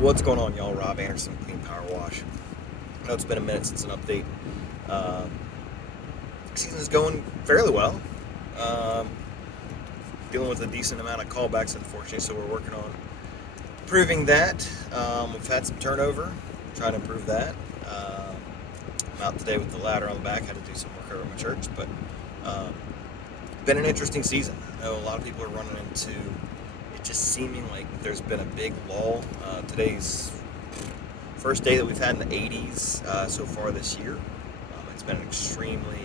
What's going on, y'all? Rob Anderson, Clean Power Wash. I know it's been a minute since an update. Uh, Season's going fairly well. Um, Dealing with a decent amount of callbacks, unfortunately, so we're working on improving that. We've had some turnover, trying to improve that. I'm out today with the ladder on the back. Had to do some work over at my church, but um, been an interesting season. I know a lot of people are running into it just seeming like there's been a big lull. Today's first day that we've had in the 80s so far this year. It's been an extremely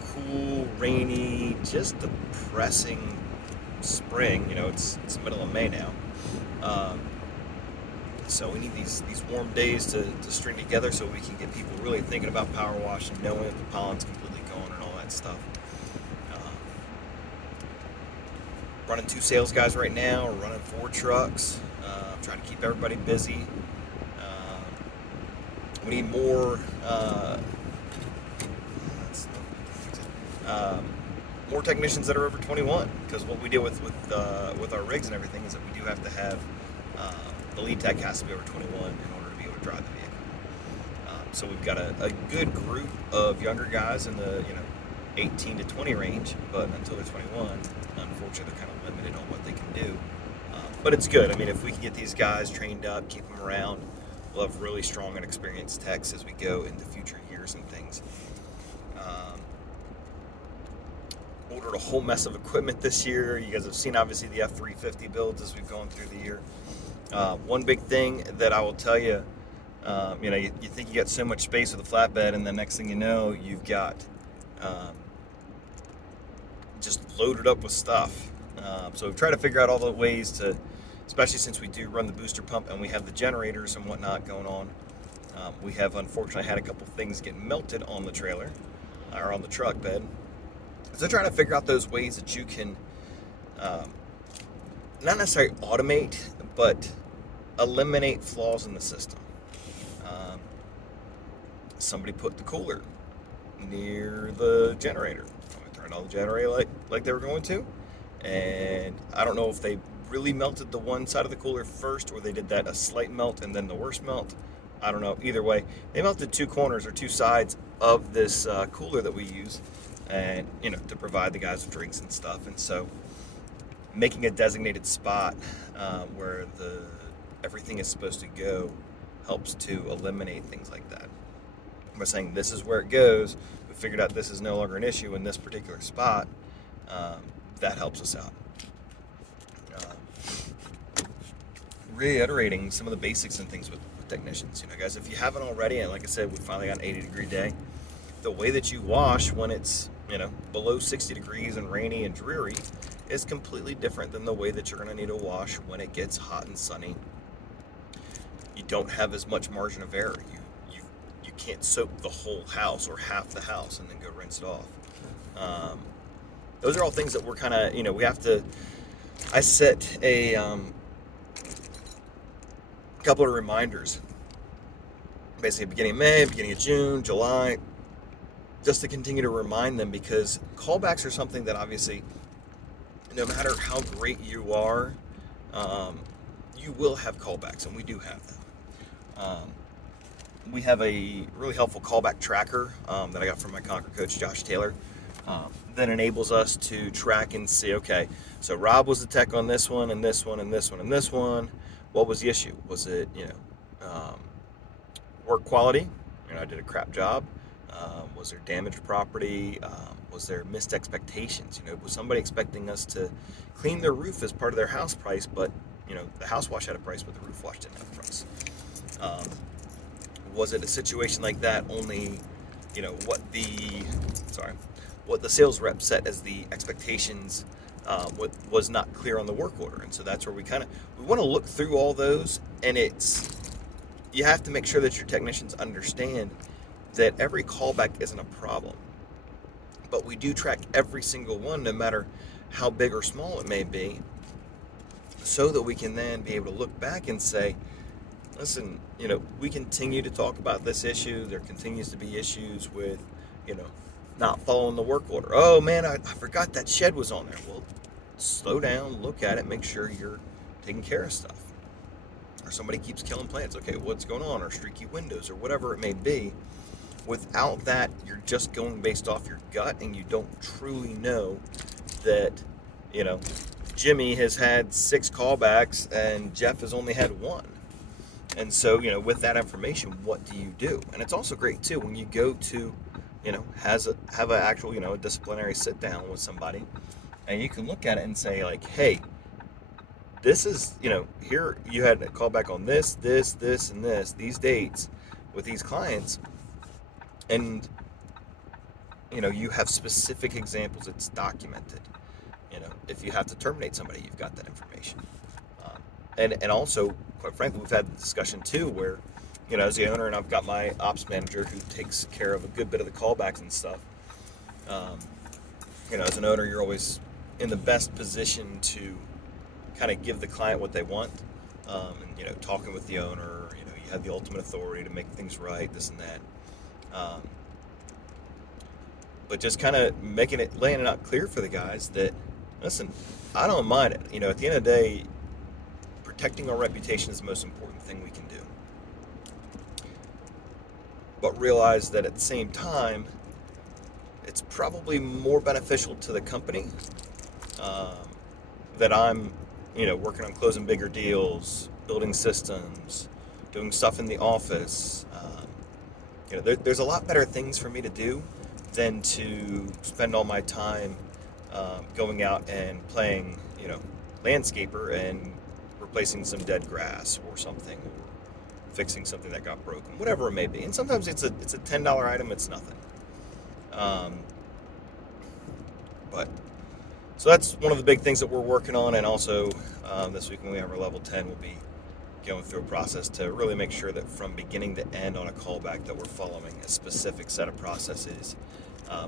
cool, rainy, just depressing spring. It's the middle of May now. Um, so we need these warm days to string together so we can get people really thinking about power wash and knowing if the pollen's completely gone and all that stuff. Um, Running two sales guys right now. We're running four trucks. Trying to keep everybody busy. We need um, more technicians that are over 21, because what we deal with our rigs and everything is that we do have to have the lead tech has to be over 21 in order to be able to drive the vehicle. So we've got a good group of younger guys in the 18 to 20 range, but until they're 21, unfortunately they're kind of limited on what they can do. But it's good. I mean, if we can get these guys trained up, keep them around, we'll have really strong and experienced techs as we go into future years and things. Ordered a whole mess of equipment this year. You guys have seen, obviously, the F350 builds as we've gone through the year. One big thing that I will tell you, you think you got so much space with a flatbed, and the next thing you know, you've got um, just loaded up with stuff. So we've tried to figure out all the ways to, especially since we do run the booster pump and we have the generators and whatnot going on. We have unfortunately had a couple things get melted on the trailer or on the truck bed. So trying to figure out those ways that you can not necessarily automate, but eliminate flaws in the system. Um, Somebody put the cooler near the generator. I turned on the generator like they were going to, and I don't know if they really melted the one side of the cooler first, or they did that a slight melt and then the worst melt. I don't know. Either way, they melted two corners or two sides of this cooler that we use, and to provide the guys with drinks and stuff. And so, making a designated spot where everything is supposed to go helps to eliminate things like that. By saying this is where it goes, we figured out this is no longer an issue in this particular spot. That helps us out. Reiterating some of the basics and things with technicians. Guys, if you haven't already, and like I said, we finally got an 80-degree day. The way that you wash when it's below 60 degrees and rainy and dreary is completely different than the way that you're going to need to wash when it gets hot and sunny. You don't have as much margin of error. You can't soak the whole house or half the house and then go rinse it off. Those are all things that we're kind of we have to. I set a couple of reminders, basically beginning of May, beginning of June, July, just to continue to remind them, because callbacks are something that obviously, no matter how great you are, you will have callbacks, and we do have them. We have a really helpful callback tracker that I got from my Conquer coach, Josh Taylor, that enables us to track and see, okay, so Rob was the tech on this one, and this one, and this one, and this one. What was the issue? Was it, work quality? I did a crap job. Was there damaged property? Was there missed expectations? Was somebody expecting us to clean their roof as part of their house price, but, the house wash had a price, but the roof wash didn't have a price? Was it a situation like that, only, what the sales rep set as the expectations was not clear on the work order? And so that's where we want to look through all those, and you have to make sure that your technicians understand that every callback isn't a problem, but we do track every single one, no matter how big or small it may be, so that we can then be able to look back and say, listen, we continue to talk about this issue. There continues to be issues with, not following the work order. Oh man, I forgot that shed was on there. Well, slow down, look at it, make sure you're taking care of stuff. or somebody keeps killing plants. Okay, what's going on? Or streaky windows, or whatever it may be. Without that, you're just going based off your gut, and you don't truly know that, you know, Jimmy has had 6 callbacks and Jeff has only had 1. And so, with that information, what do you do? And it's also great too when you go to, have an actual, a disciplinary sit down with somebody, and you can look at it and say like, hey, this is, here you had a callback on this, and this, these dates with these clients, and you have specific examples. It's documented. If you have to terminate somebody, you've got that information. And also, quite frankly, we've had the discussion too where, as the owner, and I've got my ops manager who takes care of a good bit of the callbacks and stuff. As an owner, you're always in the best position to kind of give the client what they want. And, talking with the owner, you have the ultimate authority to make things right, this and that. But just kind of laying it out clear for the guys that, listen, I don't mind it. At the end of the day, protecting our reputation is the most important thing we can do. But realize that at the same time, it's probably more beneficial to the company that I'm, working on closing bigger deals, building systems, doing stuff in the office. There's a lot better things for me to do than to spend all my time going out and playing, landscaper and replacing some dead grass or something, or fixing something that got broken, whatever it may be. And sometimes it's a $10 item, it's nothing. But so that's one of the big things that we're working on. And also this week when we have our level 10, we'll be going through a process to really make sure that from beginning to end on a callback that we're following a specific set of processes.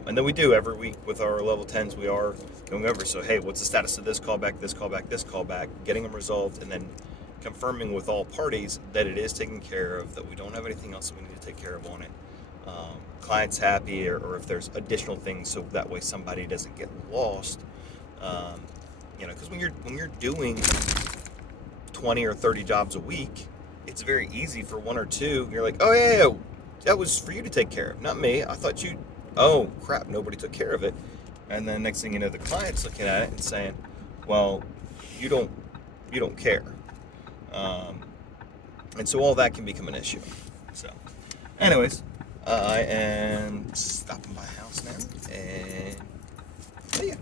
And then we do every week with our level 10s, we are going over, so hey, what's the status of this callback, this callback, getting them resolved, and then confirming with all parties that it is taken care of, that we don't have anything else that we need to take care of on it. Client's happy, or if there's additional things, so that way somebody doesn't get lost. Because when you're doing 20 or 30 jobs a week, it's very easy for 1 or 2. You're like, oh yeah, that was for you to take care of, not me. I thought you. Oh crap, nobody took care of it. And then next thing you know, the client's looking at it and saying, well, you don't care. And so all that can become an issue. So anyways, I am stopping by house now, and see ya.